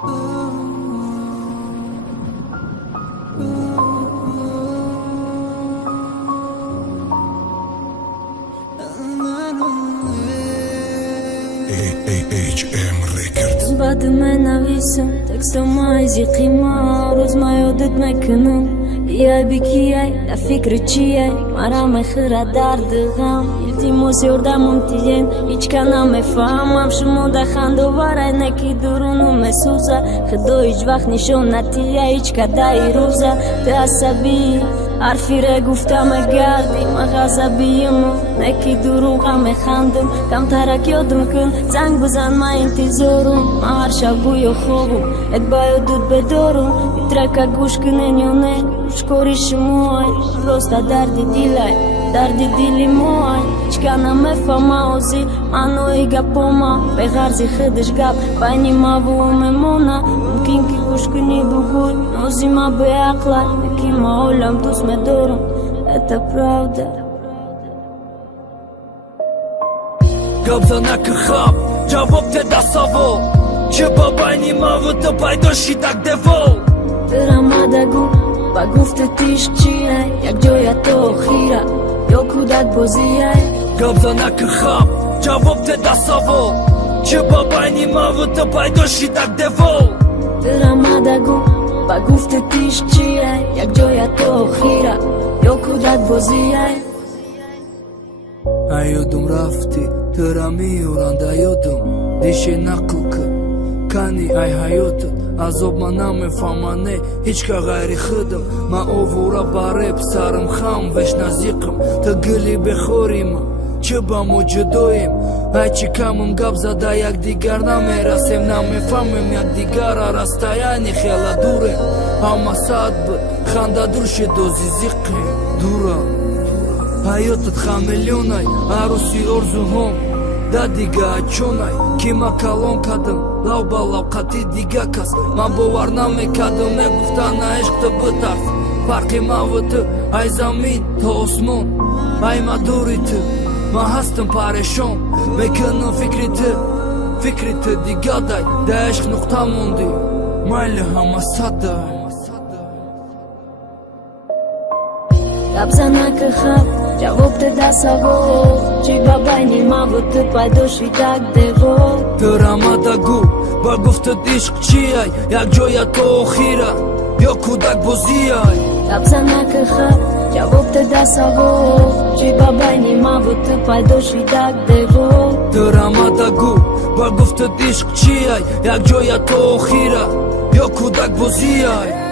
HM Records. Զբադում է նավիսում, տեքստում այզի խիմար, ուզմ այոդըտ մեկնում Իայ la fikri qiej, mara me khëra dardë gham Ilti mos jorda mund t'jen, iqkana me fam Am shumoda khandovaraj ne ki durunu me suza Khëdo i gjvakh një shon atia, iqka da i ruza Të asabi, arfire gufta me gardi Ma ghazabi jëmu, ne ki duru ka me khandëm Kam tara kjo drukën, zang bëzan ma inti zorun Ma harsha bujo khovu, et bajo dut bedorun I treka gushkën e njone Shkori shmuaj, rosta dardi dilaj Dardi dili muaj Qka në me fama ozi Mano i gapoma Pe gharzi khëdësh gap Bajni ma vu me mona Mkin ki kushkë një bugur Ozi ma bëj akla E ki ma olam tus me dorun E të pravda Gabzana këhap Gjavop të dasavo Që babajni ma vë të pajdo shitak devo Të ramadagu Pa guftë ti shqiraj Jak gjoja to khira Jo kudat bozijaj Gabzana këhap Gjavop të dasavo Që babajni ma vë të pajdo shitak devo Të ramadagu Pa guftë ti shqiraj Jak gjoja to khira Jo kudat bozijaj Ajo dum rafti Të rami uranda jodum Dishe nakılkı Kani ay hayotët Azob ma na me famane Hiq ka gajri khëdëm Ma ovura barep Sarëm kham vesh nazikëm Të gëli bekhorima Që ba mu gjëdojim Aj që kam gabza da jak digar na me rasem Na me famem jak digara Rastajani khjela dure Ama saat bët Khanda drushe dozi zikë Dura Hayotët khamelionaj Arusi orzu hom Da diga qonaj Kima kalon kadëm Lau balau kati diga kas Ma bovarna me kadëm E guftana eshk të bëtarth Parki ma vëtë Aj zamin të osmon Aj ma duri të Ma hastëm pare shon Me kënë fikri të diga daj Da eshk nuk ta mundi Majle hamasada Gabzana këhap Gjavop të dasavo Që i babajni ma vë të pajdo shvitak devo Të ramadagu Ba guftët ishk qiaj Jak gjoja to khira Jo kudak bozijaj Gabzana këhap Gjavop të dasavo Që i babajni ma vë të pajdo shvitak devo Të ramadagu Ba guftët ishk qiaj Jak gjoja to khira Jo kudak bozijaj